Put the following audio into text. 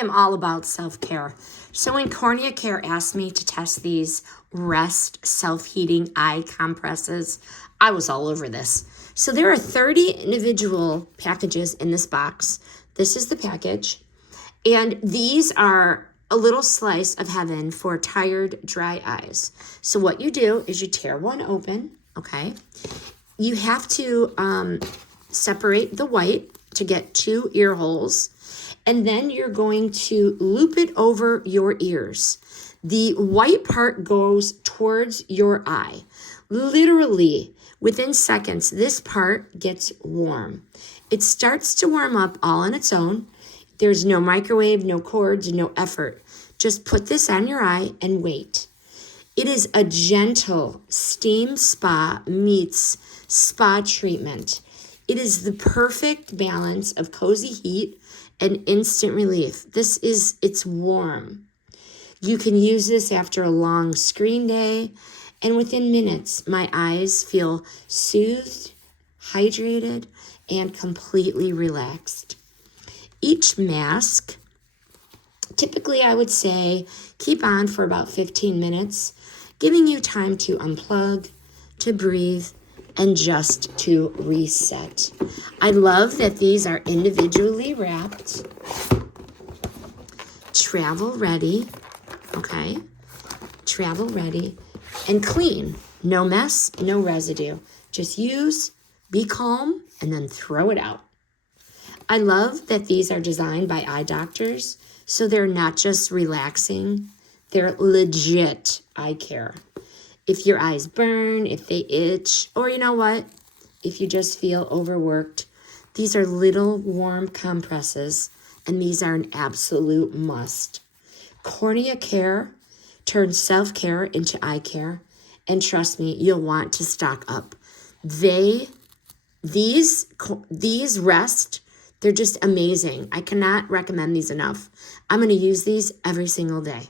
am all about self-care. So when CorneaCare asked me to test these Rest self-heating eye compresses, I was all over this. So there are 30 individual packages in this box. This is the package. And these are a little slice of heaven for tired, dry eyes. So what you do is you tear one open, okay? You have to separate the white to get 2 ear holes. And then you're going to loop it over your ears. The white part goes towards your eye. Literally, within seconds, this part gets warm. It starts to warm up all on its own. There's no microwave, no cords, no effort. Just put this on your eye and wait. It is a gentle steam spa meets spa treatment. It is the perfect balance of cozy heat and instant relief. It's warm. You can use this after a long screen day, and within minutes, my eyes feel soothed, hydrated, and completely relaxed. Each mask, typically I would say, keep on for about 15 minutes, giving you time to unplug, to breathe, and just to reset. I love that these are individually wrapped, travel ready, okay? Travel ready and clean. No mess, no residue. Just use, be calm, and then throw it out. I love that these are designed by eye doctors, so they're not just relaxing, they're legit eye care. If your eyes burn, if they itch, or you know what? If you just feel overworked, these are little warm compresses, and these are an absolute must. CorneaCare turns self-care into eye care, and trust me, you'll want to stock up. These Rest, they're just amazing. I cannot recommend these enough. I'm going to use these every single day.